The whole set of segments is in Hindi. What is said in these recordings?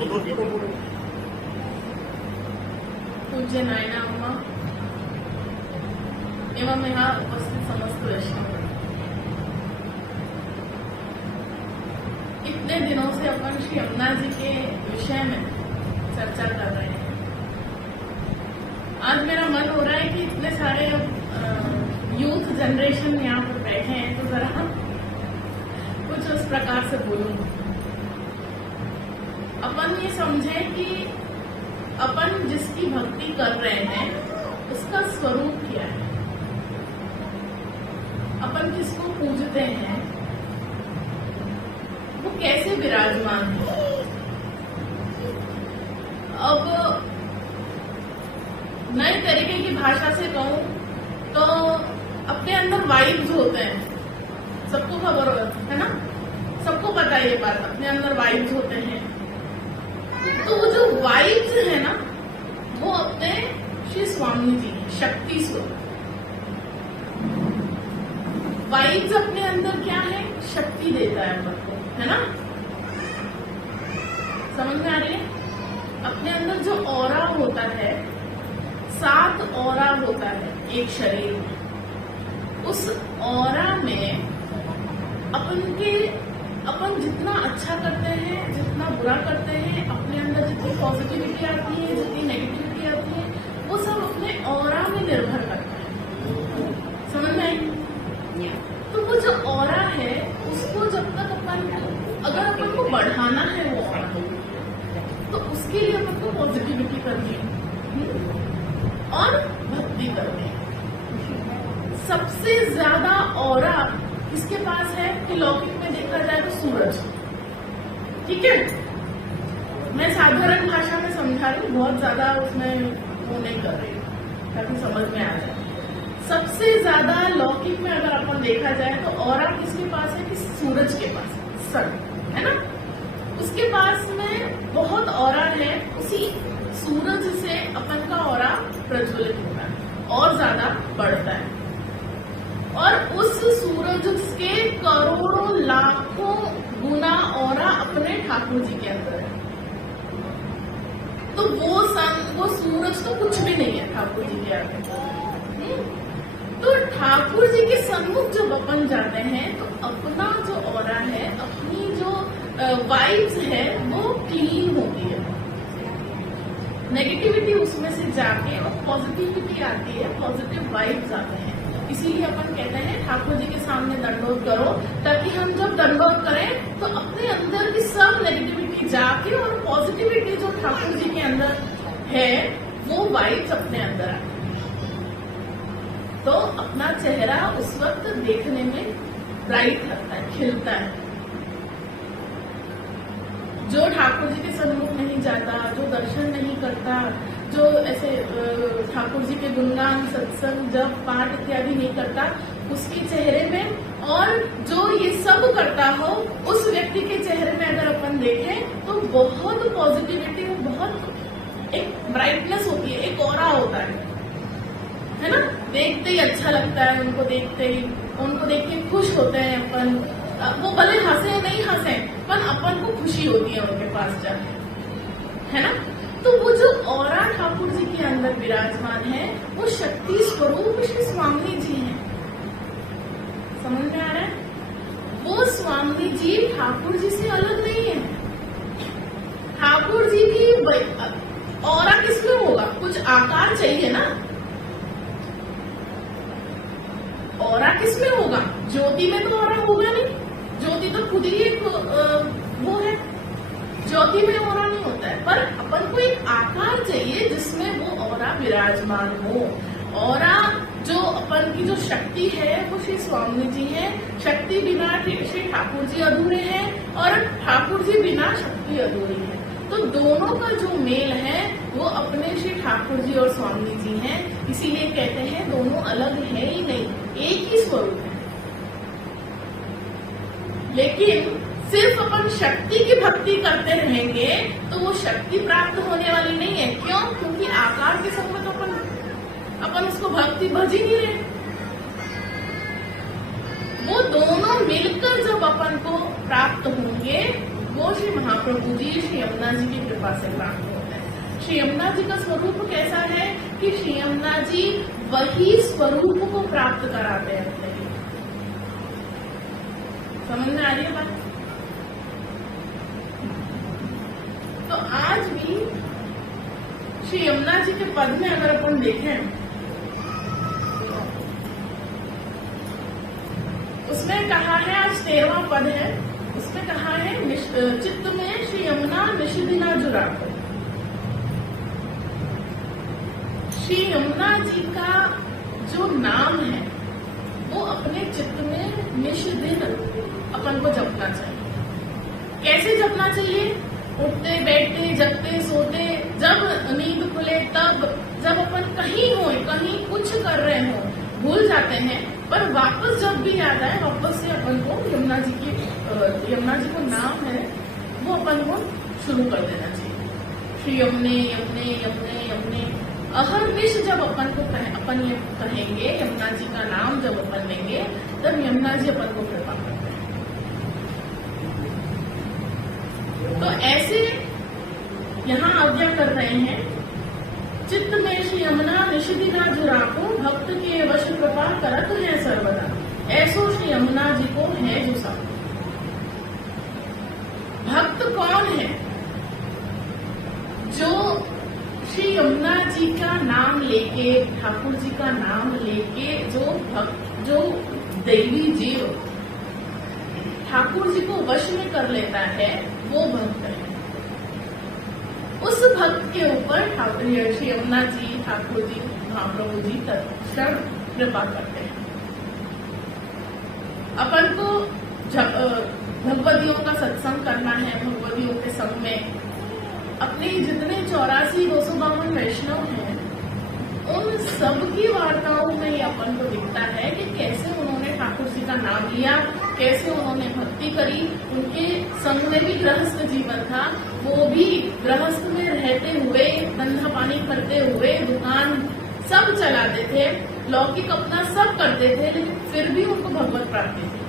पूज्य नायना अम्मा एवं यहाँ उपस्थित समस्त वैष्णव, इतने दिनों से अपन श्री यमुना जी के विषय में चर्चा कर रहे हैं। आज मेरा मन हो रहा है कि इतने सारे यूथ जनरेशन यहाँ पर बैठे हैं तो जरा कुछ उस प्रकार से बोलूं। अपन ये समझे कि अपन जिसकी भक्ति कर रहे हैं उसका स्वरूप क्या है, अपन किसको पूजते हैं, वो कैसे विराजमान है। अब नए तरीके की भाषा से कहूं तो अपने अंदर वाइब्स होते हैं, सबको खबर है ना, सबको पता है ये बात, अपने अंदर वाइब्स होते हैं। तो वो जो वाइब्स है ना, वो अपने श्री स्वामी जी शक्ति स्वरूप। वाइब्स अपने अंदर क्या है, शक्ति देता है अपन को, है ना, समझ में आ रही है। अपने अंदर जो ऑरा होता है, 7 ऑरा होता है एक शरीर में। उस ऑरा में अपन जितना अच्छा करते हैं, जितना बुरा करते हैं, अपने अंदर जितनी पॉजिटिविटी आती है, जितनी नेगेटिविटी आती है, वो सब अपने ऑरा में निर्भर करता है। समझ में आई? तो वो जो ऑरा है उसको जब तक अगर अपन को बढ़ाना है वो ऑरा, तो उसके लिए अपन को पॉजिटिविटी करनी है और भक्ति करनी है। सबसे ज्यादा ऑरा किसके पास है कि लौकिक में देखा जाए तो सूरज। ठीक है, मैं साधारण भाषा में समझा रही हूँ, बहुत ज्यादा उसमें वो नहीं कर रही ताकि समझ में आ जाए। सबसे ज्यादा लौकिक में अगर अपन देखा जाए तो ऑरा किसके पास है कि सूरज के पास, सन, है ना, उसके पास में बहुत ऑरा है। उसी सूरज से अपन का ऑरा प्रज्वलित होता है और ज्यादा बढ़ता है। और उस सूरज के करोड़ों लाखों गुना ऑरा अपने ठाकुर जी के अंदर है। तो वो सूरज तो कुछ भी नहीं है ठाकुर जी के आगे। तो ठाकुर जी के सन्मुख जब अपन जाते हैं तो अपना जो ऑरा है, अपनी जो वाइब्स है, वो क्लीन होती है। नेगेटिविटी उसमें से जाके और पॉजिटिविटी आती है, पॉजिटिव वाइब्स आते हैं। इसीलिए अपन कहते हैं ठाकुर जी के सामने दंडोत करो, ताकि हम जब दंडोत करें तो अपने अंदर की सब नेगेटिविटी जाके और पॉजिटिविटी जो ठाकुर जी के अंदर है वो वाइब्स अपने अंदर आए, तो अपना चेहरा उस वक्त देखने में ब्राइट लगता है, खिलता है। जो ठाकुर जी के सन्मुख नहीं जाता, जो दर्शन नहीं करता, जो ऐसे ठाकुर जी के गुणगान, सत्संग, जप, पाठ इत्यादि नहीं करता, उसके चेहरे में, और जो ये सब करता हो उस व्यक्ति के चेहरे में अगर अपन देखें तो बहुत पॉजिटिविटी, बहुत एक ब्राइटनेस होती है, एक ऑरा होता है ना। देखते ही अच्छा लगता है, उनको देख के खुश होते हैं अपन। वो भले हंसे नहीं हंसे, पर अपन को खुशी होती है उनके पास जाके, है ना। तो वो जो ऑरा ठाकुर जी के अंदर विराजमान है वो शक्ति स्वरूप श्री स्वामी जी हैं। समझ में आ रहा है? वो स्वामी जी ठाकुर जी से अलग नहीं है। ठाकुर जी की ऑरा किसमें होगा, कुछ आकार चाहिए ना। ऑरा किसमें होगा, ज्योति में तो ऑरा होगा नहीं, ज्योति तो खुद ही एक वो है, ज्योति में ऑरा नहीं होता है। पर अपन को एक आकार चाहिए जिसमें वो ऑरा विराजमान हो। ऑरा जो अपन की जो शक्ति है वो श्री स्वामी जी है। शक्ति बिना श्री ठाकुर जी अधूरे हैं और ठाकुर जी बिना शक्ति अधूरी है। तो दोनों का जो मेल है वो अपने श्री ठाकुर जी और स्वामी जी हैं। इसीलिए कहते हैं दोनों अलग है ही नहीं, एक ही स्वरूप है। लेकिन सिर्फ अपन शक्ति की भक्ति करते रहेंगे तो वो शक्ति प्राप्त होने वाली नहीं है। क्यों? क्योंकि आकार के संग में तो अपन उसको भक्ति भज ही नहीं रहे। वो दोनों मिलकर जब अपन को प्राप्त होंगे वो श्री महाप्रभु जी श्री यमुना जी की कृपा से प्राप्त होते हैं। श्री यमुना जी का स्वरूप कैसा है कि श्री यमुना जी वही स्वरूप को प्राप्त कराते हैं अपने लिए। समझ में आ रही है बात? तो आज भी श्री यमुना जी के पद में अगर अपन देखें, उसमें कहा है, आज 13वां पद है, उसमें कहा है चित्त में श्री यमुना निषदिना जुराको। श्री यमुना जी का जो नाम है वो अपने चित्त में निषदिन अपन को जपना चाहिए। कैसे जपना चाहिए? उठते बैठते जगते सोते, जब नींद खुले तब, जब अपन कहीं हो, कहीं कुछ कर रहे हो, भूल जाते हैं, पर वापस जब भी याद आए वापस से अपन को यमुना जी को नाम है वो अपन को शुरू कर देना चाहिए। श्री यमुने यमुने यमुने यमुने अहर्निश जब अपन ये कहेंगे, यमुना जी का नाम जब अपन लेंगे, तब यमुना जी अपन को कृपा करते हैं। तो ऐसे यहाँ आज्ञा कर रहे हैं, चित्त में श्री यमुना निषदिना जुराको, भक्त के वश कृपा करत है सर्वदा। ऐसो श्री यमुना जी को है जो सब। भक्त कौन है? जो श्री यमुना जी का नाम लेके, ठाकुर जी का नाम लेके जो दैवी जीव ठाकुर जी को वश में कर लेता है, वो भक्त है। उस भक्त के ऊपर श्री यमुना जी, ठाकुर जी, महाप्रभु जी तत्क्षण कृपा करते हैं। अपन को भगवदियों का सत्संग करना है, भगवदियों के संग में अपने जितने 84,252 वैष्णव हैं, उन सबकी वार्ताओं में ये अपन को दिखता है कि कैसे उन्होंने ठाकुर जी का नाम लिया, कैसे उन्होंने भक्ति करी। उनके संग में भी गृहस्थ जीवन था, वो भी गृहस्थ में रहते हुए, धंधा पानी करते हुए, दुकान सब चलाते थे, लौकिक अपना सब करते थे, लेकिन फिर भी उनको भगवत प्राप्ति थी।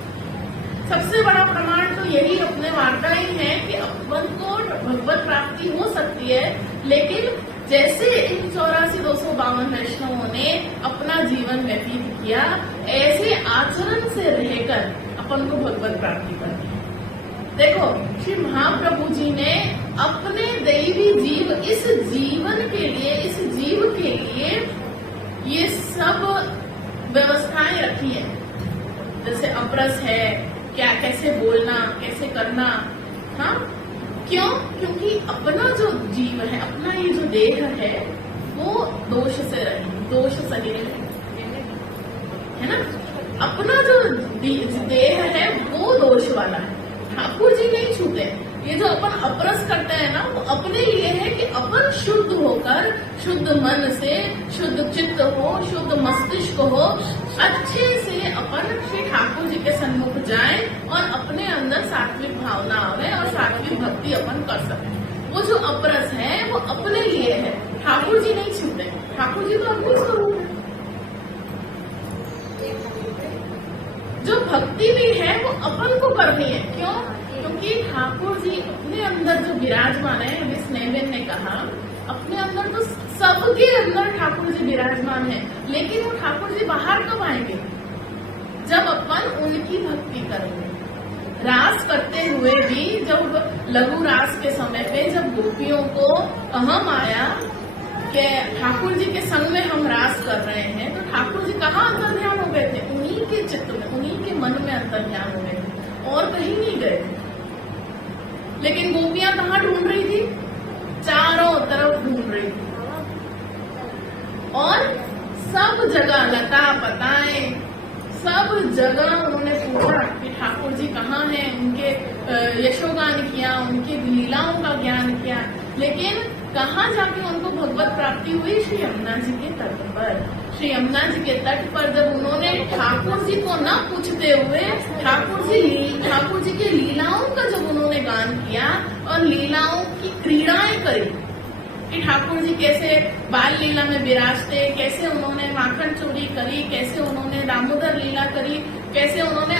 सबसे बड़ा प्रमाण तो यही अपने वार्ता ही है कि अपन को भगवत प्राप्ति हो सकती है, लेकिन जैसे इन 84,252 वैष्णवों ने अपना जीवन व्यतीत किया, ऐसे आचरण से रहकर अपन को भगवत प्राप्ति करनी है। देखो, श्री महाप्रभु जी ने अपने दैवी जीव, इस जीवन के लिए, इस जीव के लिए ये सब व्यवस्थाएं रखी है। जैसे अपरस है, क्या कैसे बोलना, कैसे करना, हाँ, क्यों? क्योंकि अपना जो जीव है, अपना ये जो देह है, वो दोष से रहे, दोष सही रहे, है ना। अपना जो देह है वो दोष वाला है, ठाकुर जी नहीं छूते। ये जो अपन अपरस करते हैं ना, वो अपने लिए है कि अपन शुद्ध होकर, शुद्ध मन से, शुद्ध चित्त हो, शुद्ध मस्तिष्क हो, अच्छे से अपन श्री ठाकुर जी के सन्मुख जाएं और अपने अंदर सात्विक भावना आवे और सात्विक भक्ति अपन कर सकें। वो जो अपरस है वो अपने लिए है, ठाकुर जी नहीं छूते। ठाकुर जी तो अपने स्वरूप है। जो भक्ति भी है वो अपन को करनी है। क्यों? क्योंकि ठाकुर जी अपने अंदर जो विराजमान है, जिस स्नेहबेन ने कहा, अपने अंदर तो सबके अंदर ठाकुर जी विराजमान है, लेकिन वो ठाकुर जी बाहर कब आएंगे? जब अपन उनकी भक्ति करेंगे। रास करते हुए भी, जब लघु रास के समय पे जब गोपियों को अहम आया कि ठाकुर जी के संग में हम रास कर रहे हैं, तो ठाकुर जी कहाँ अंतर ध्यान हो गए थे? उन्हीं के चित्त में, उन्हीं के मन में अंतर ध्यान हो गए थे, और कहीं नहीं गए। लेकिन गोपियां कहाँ ढूंढ रही थी? चारों तरफ ढूंढ रही थी, और सब जगह लता पताएं, सब जगह उन्होंने पूछा कि ठाकुर जी कहाँ हैं। उनके यशोगान किया, उनकी लीलाओं का ज्ञान किया, लेकिन कहाँ जाके उनको भगवत प्राप्ति हुई? श्री यमुना जी के तट पर। श्री यमुना जी के तट पर जब उन्होंने ठाकुर जी को न पूछते हुए ठाकुर जी के लीलाओं का जब उन्होंने गान किया और लीलाओं की क्रीड़ाएं करी कि ठाकुर जी कैसे बाल लीला में विराजते, कैसे उन्होंने माखन चोरी करी, कैसे उन्होंने दामोदर लीला करी, कैसे उन्होंने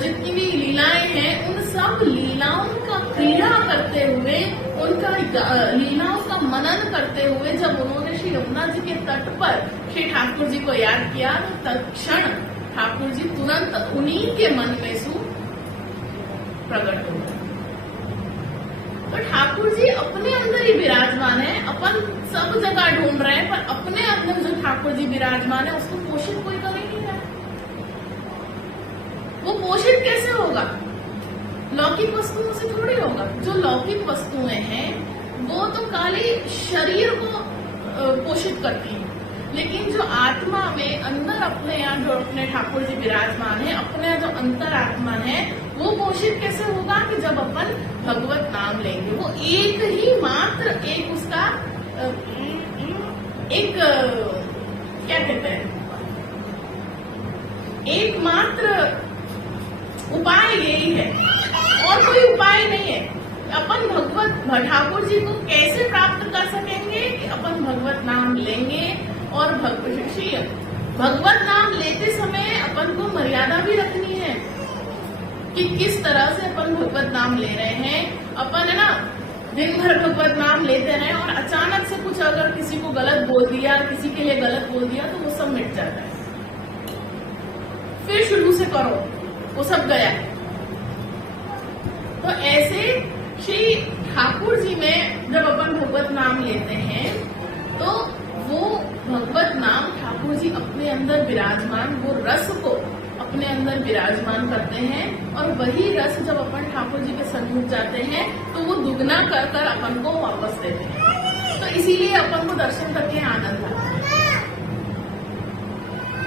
जितनी भी लीलाएं हैं उन सब लीलाओं का क्रीड़ा करते हुए, उनका लीलाओं का मनन करते हुए जब उन्होंने श्री यमुना जी के तट पर श्री ठाकुर जी को याद किया तो तत्क्षण ठाकुर जी तुरंत उन्हीं के मन में सु प्रकट हो गए। तो ठाकुर जी अपने अंदर ही विराजमान है। अपन सब जगह ढूंढ रहे हैं, पर अपने अंदर जो ठाकुर जी विराजमान है उसको पोषित कोई कर नहीं रहा। वो पोषित कैसे होगा? लौकिक वस्तुओं से थोड़ी होगा। जो लौकिक वस्तुएं हैं वो तो खाली शरीर को पोषित करती है, लेकिन जो आत्मा में अंदर अपने यहाँ जो अपने ठाकुर जी विराजमान है, अपने जो अंतर आत्मा है, वो पोषित कैसे होगा कि जब अपन भगवत नाम लेंगे। वो एक ही मात्र एक उसका एक क्या कहते हैं, एकमात्र उपाय यही है और कोई उपाय नहीं है। अपन भगवत ठाकुर जी को कैसे प्राप्त कर सकेंगे कि अपन भगवत नाम लेंगे और भगवत नाम लेते समय अपन को मर्यादा भी रखनी है कि किस तरह से अपन भगवत नाम ले रहे हैं। अपन है ना दिन भर भगवत नाम लेते रहे और अचानक से कुछ अगर किसी को गलत बोल दिया, किसी के लिए गलत बोल दिया तो वो सब मिट जाता है। फिर शुरू से करो, वो सब गया। तो ऐसे श्री ठाकुर जी में जब अपन भगवत नाम लेते हैं तो वो भगवत नाम ठाकुर जी अपने अंदर विराजमान, वो रस को अपने अंदर विराजमान करते हैं और वही रस जब अपन ठाकुर जी के सन्मुख जाते हैं तो वो दुगना कर कर अपन को वापस देते हैं। तो इसीलिए अपन को दर्शन करके आनंद आता है।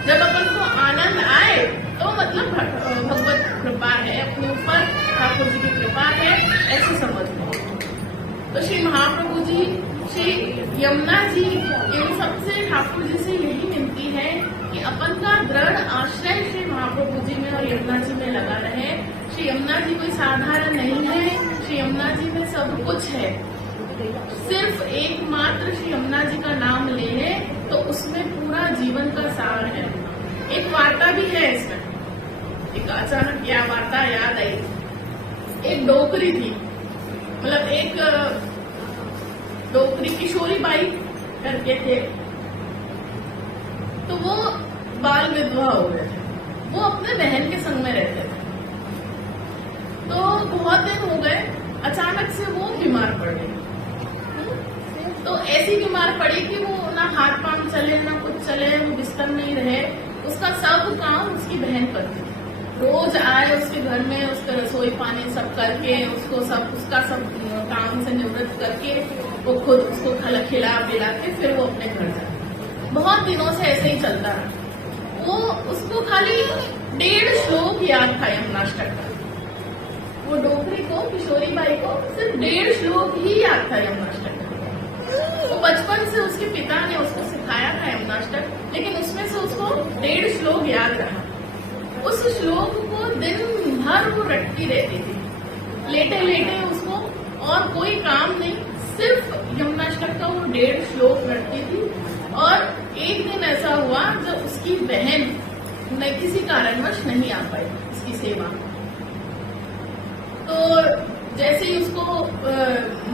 जब अपन को आनंद आए तो मतलब भगवत कृपा है, अपने ऊपर ठाकुर जी की कृपा है, ऐसे समझ लो। तो श्री महाप्रभु जी, श्री यमुना जी, इन सबसे ठाकुर जी से यही विनती है कि अपन का दृढ़ आश्रय श्री महाप्रभु जी में और यमुना जी में लगा रहे। श्री यमुना जी कोई साधारण नहीं है, श्री यमुना जी में सब कुछ है। सिर्फ एकमात्र श्री यमुना जी का नाम ले ले तो उसमें पूरा जीवन का सार है। एक वार्ता भी है इसमें, एक अचानक क्या वार्ता याद आई। एक डोकरी थी, मतलब एक डोकरी किशोरी बाई करके थे, तो वो बाल विधवा हो गए थे। वो अपने बहन के संग में रहते थे। तो बहुत दिन हो गए, अचानक से वो बीमार पड़ गई। तो ऐसी बीमार पड़ी कि वो ना हाथ पांव चले ना कुछ चले, वो बिस्तर में ही रहे। उसका सब काम उसकी बहन करती थी। रोज आए उसके घर में, उसका रसोई पानी सब करके, उसका सब काम से निवृत्त करके वो खुद उसको खिला पिला के फिर वो अपने घर जाए। बहुत दिनों से ऐसे ही चलता रहा। वो उसको खाली 1.5 श्लोक याद था यमुनाष्टक का। वो डोकरी को, किशोरी बाई को सिर्फ 1.5 श्लोक ही याद था यमुनाष्टक का। वो बचपन से उसके पिता ने उसको सिखाया था यमुनाष्टक, लेकिन उसमें से उसको 1.5 श्लोक याद रहा। उस श्लोक को दिन भर वो रटती रहती थी, लेटे लेटे उसको, और कोई काम नहीं, सिर्फ यमुनाष्टक का वो 1.5 श्लोक रटती थी। और एक दिन ऐसा हुआ जब उसकी बहन किसी कारणवश नहीं आ पाई उसकी सेवा। तो जैसे ही उसको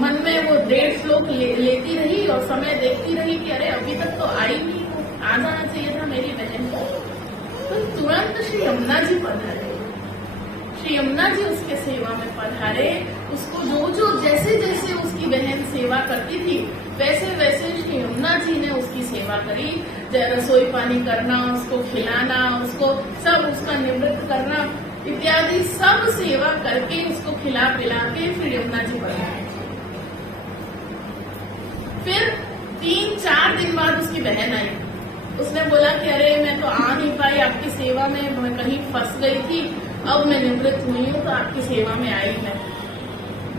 मन में वो 1.5 श्लोक लेती रही और समय देखती रही कि अरे अभी तक तो आई नहीं, आ जाना चाहिए था मेरी बहन को। तो तुरंत श्री यमुना जी पधारे। श्री यमुना जी उसके सेवा में पधारे। उसको जो जैसे जैसे उसकी बहन सेवा करती थी वैसे वैसे श्री यमुना जी ने उसकी सेवा करी। रसोई पानी करना, उसको खिलाना, उसको सब उसका निवृत्त करना इत्यादि सब सेवा करके उसको खिला पिला के फिर यमुना जी पधारे। फिर 3-4 दिन बाद उसकी बहन आई। उसने बोला कि अरे मैं तो आ नहीं पाई आपकी सेवा में, मैं कहीं फंस गई थी, अब मैं निवृत्त हुई हूँ तो आपकी सेवा में आई मैं।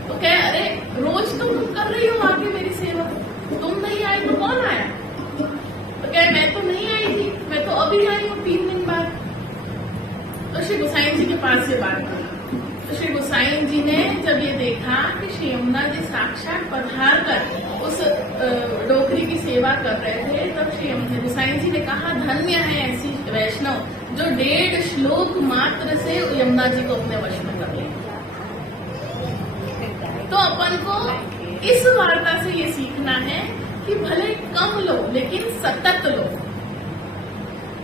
तो कह अरे रोज तो तुम कर रही हो आके मेरी सेवा, तुम नहीं आई तो कौन आया? तो कह मैं तो नहीं आई थी, मैं तो अभी आई हूँ 3 दिन बाद। तो श्री गोसाई जी के पास ये बात की। तो श्री गोसाई जी ने जब ये देखा कि श्री यमुना जी साक्षात पधार कर उस डोकरी की सेवा कर रहे थे, तब श्री गोसाई जी ने कहा धन्य है ऐसी वैष्णव जो 1.5 श्लोक मात्र से यमुना जी को अपने वश में कर लेंगे। तो अपन को इस वार्ता से ये सीखना है कि भले कम लो लेकिन सतत लो।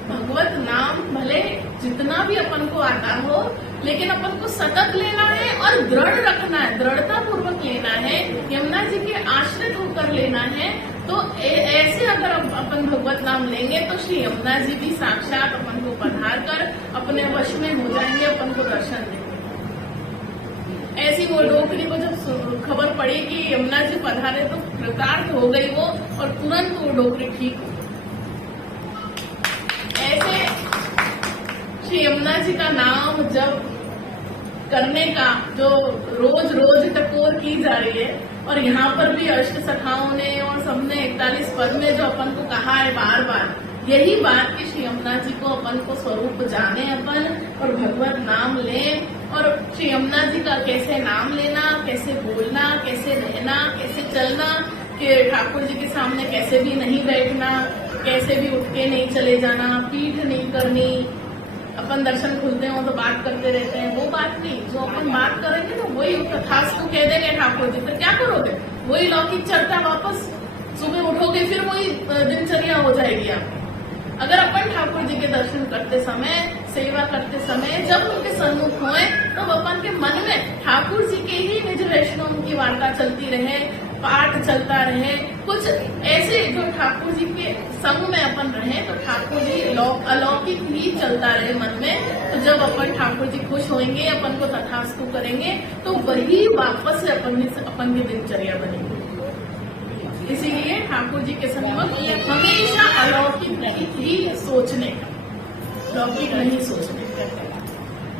भगवत नाम भले जितना भी अपन को आता हो लेकिन अपन को सतत लेना है और दृढ़ रखना है, दृढ़ता पूर्वक लेना है, यमुना जी के आश्रित होकर लेना है। तो ऐसे अगर अपन भगवत नाम लेंगे तो श्री यमुना जी भी साक्षात अपन को पधार कर अपने वश में हो जाएंगे, अपन को दर्शन देंगे। ऐसी वो डोकरी को जब खबर पड़ी कि यमुना जी पधारे तो कृतार्थ हो गई वो, और तुरंत वो डोकरी ठीक हो। ऐसे श्री यमुना जी का नाम जब करने का जो रोज रोज टकोर की जा रही है, और यहाँ पर भी अष्ट सखाओं ने और सबने 41 पद में जो अपन को कहा है बार बार, यही बात कि श्री यमुना जी को अपन को स्वरूप जाने अपन और भगवत नाम लें, और श्री यमुना जी का कैसे नाम लेना, कैसे बोलना, कैसे रहना, कैसे चलना, कि ठाकुर जी के सामने कैसे भी नहीं बैठना, कैसे भी उठ के नहीं चले जाना, पीठ नहीं करनी। अपन दर्शन खुलते हो तो बात करते रहते हैं, वो बात नहीं। जो अपन बात करेंगे तो वही तथास्तु कह देंगे ठाकुर जी, तो क्या करोगे? वही लौकिक चर्चा वापस सुबह उठोगे, फिर वही दिनचर्या हो जाएगी आपकी। अगर अपन ठाकुर जी के दर्शन करते समय, सेवा करते समय जब उनके सन्मुख हुए तो अपन के मन में ठाकुर जी के ही निज वैष्णव की वार्ता चलती रहे, पाठ चलता रहे, कुछ ऐसे जो ठाकुर जी के संग में अपन रहे तो ठाकुर जी अलौकिक ही चलता रहे मन में। तो जब अपन ठाकुर जी खुश होंगे, अपन को तथास्तु करेंगे, तो वही वापस से अपन की दिनचर्या बनेगी। इसीलिए ठाकुर जी के सन्मुख हमेशा अलौकिक ही सोचने का, लौकिक नहीं सोचने का।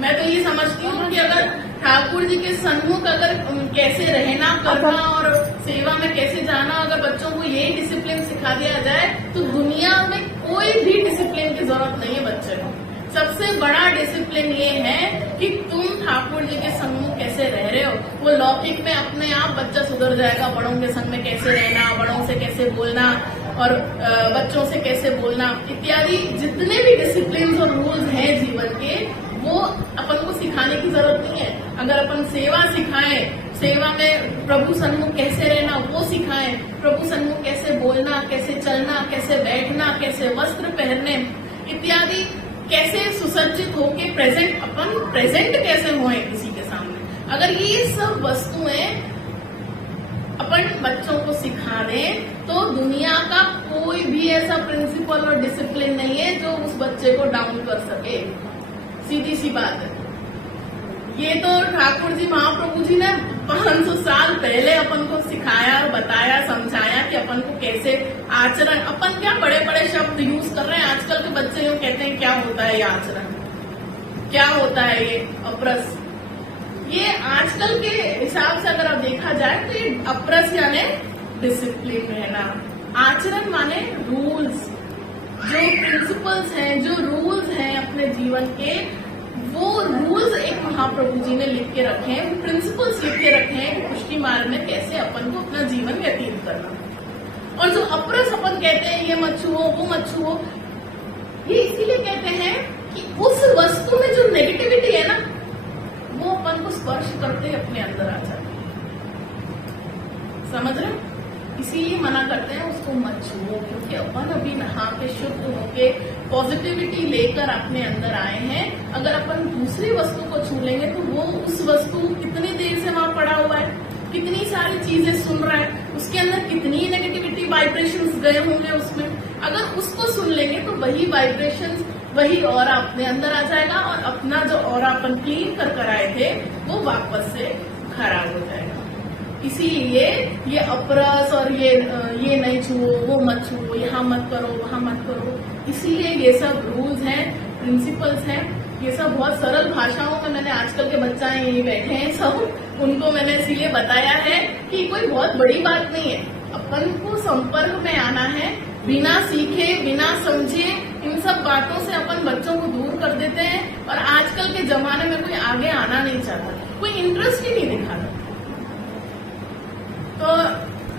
मैं तो ये समझती हूँ कि अगर ठाकुर जी के सन्मुख अगर कैसे रहना करना और सेवा में कैसे जाना, अगर बच्चों को यही डिसिप्लिन सिखा दिया जाए तो दुनिया में कोई भी डिसिप्लिन की जरूरत नहीं है बच्चे को। सबसे बड़ा डिसिप्लिन ये है कि तुम ठाकुर जी के सन्मुख कैसे रह रहे हो। वो लौकिक में अपने आप बच्चा सुधर जाएगा, बड़ों के संग में कैसे रहना, बड़ों से कैसे बोलना और बच्चों से कैसे बोलना इत्यादि जितने भी डिसिप्लिन और रूल्स हैं जीवन के, वो अपन को सिखाने की जरूरत नहीं है। अगर अपन सेवा सिखाएं, सेवा में प्रभु सन्मुख कैसे रहना वो सिखाएं, प्रभु सन्मुख कैसे बोलना, कैसे चलना, कैसे बैठना, कैसे वस्त्र पहनने इत्यादि, कैसे सुसज्जित होके अपन प्रेजेंट कैसे होए किसी के सामने, अगर ये सब वस्तुएं अपन बच्चों को सिखा दें तो दुनिया का कोई भी ऐसा प्रिंसिपल और डिसिप्लिन नहीं है जो उस बच्चे को डाउन कर सके। सीधी सी बात है। ये तो ठाकुर जी महाप्रभु जी ने 500 साल पहले अपन को सिखाया और बताया, समझाया कि अपन को कैसे आचरण। अपन क्या बड़े बड़े शब्द यूज कर रहे हैं, आजकल के बच्चे लोग कहते हैं क्या होता है ये आचरण, क्या होता है ये अप्रस। ये आजकल के हिसाब से अगर आप देखा जाए तो ये अप्रस यानी डिसिप्लिन रहना, आचरण माने रूल्स, जो प्रिंसिपल्स हैं, जो रूल्स हैं अपने जीवन के, वो रूल्स एक महाप्रभु जी ने लिख के रखे हैं, वो प्रिंसिपल्स लिख के रखे हैं कि पुष्टि मार्ग में कैसे अपन को अपना जीवन व्यतीत करना। और जो अप्रस अपन कहते हैं ये मत छुओ, वो मत छुओ, ये इसीलिए कहते हैं कि उस वस्तु में जो नेगेटिविटी है ना वो अपन को स्पर्श करते अपने अंदर आ जाती है। समझ रहे? इसीलिए मना करते हैं उसको मत छुओ, क्योंकि अपन अभी नहा के शुद्ध होके पॉजिटिविटी लेकर अपने अंदर आए हैं। अगर अपन दूसरी वस्तु को छू लेंगे तो वो उस वस्तु कितनी देर से वहां पड़ा हुआ है, कितनी सारी चीजें सुन रहा है, उसके अंदर कितनी नेगेटिविटी वाइब्रेशंस गए होंगे उसमें, अगर उसको सुन लेंगे तो वही वाइब्रेशंस, वही ऑरा अपने अंदर आ जाएगा और अपना जो ऑरा अपन क्लीन कर आए थे वो वापस से खराब हो जाएगा। इसीलिए ये अप्रस और ये नहीं छुओ, वो मत छुओ, यहाँ मत करो, वहाँ मत करो, इसीलिए ये सब रूल्स हैं, प्रिंसिपल्स हैं। ये सब बहुत सरल भाषाओं में मैंने, आजकल के बच्चे यही बैठे हैं सब, उनको मैंने इसीलिए बताया है कि कोई बहुत बड़ी बात नहीं है। अपन को संपर्क में आना है, बिना सीखे बिना समझे इन सब बातों से अपन बच्चों को दूर कर देते हैं। और आजकल के जमाने में कोई आगे आना नहीं चाहता, कोई इंटरेस्ट ही नहीं दिखाता। तो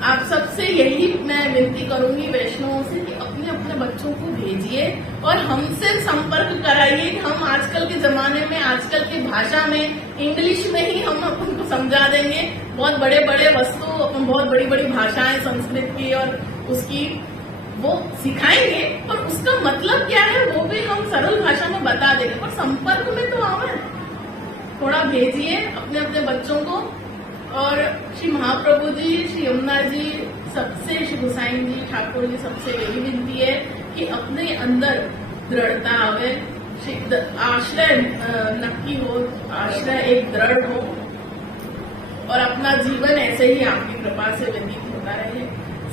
आप सबसे यही मैं विनती करूंगी वैष्णवों से कि अपने अपने बच्चों को भेजिए और हमसे संपर्क कराइए। हम आजकल के जमाने में, आजकल की भाषा में, इंग्लिश में ही हम उनको समझा देंगे। बहुत बड़े बड़े वस्तु, बहुत बड़ी बड़ी भाषाएं संस्कृत की और उसकी वो सिखाएंगे, और उसका मतलब क्या है वो भी हम सरल भाषा में बता देंगे। पर संपर्क में तो आवे, थोड़ा भेजिए अपने अपने बच्चों को। और श्री महाप्रभु जी, श्री यमुना जी, सबसे श्री गोसाई जी, ठाकुर जी, सबसे यही विनती है कि अपने अंदर दृढ़ता आवे, आश्रय नक्की हो, आश्रय एक दृढ़ हो, और अपना जीवन ऐसे ही आपकी कृपा से व्यतीत होता रहे।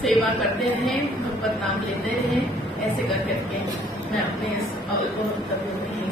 सेवा करते रहें, भगवत नाम लेते रहें। ऐसे कर करके मैं अपने इस अल्प वक्तव्य में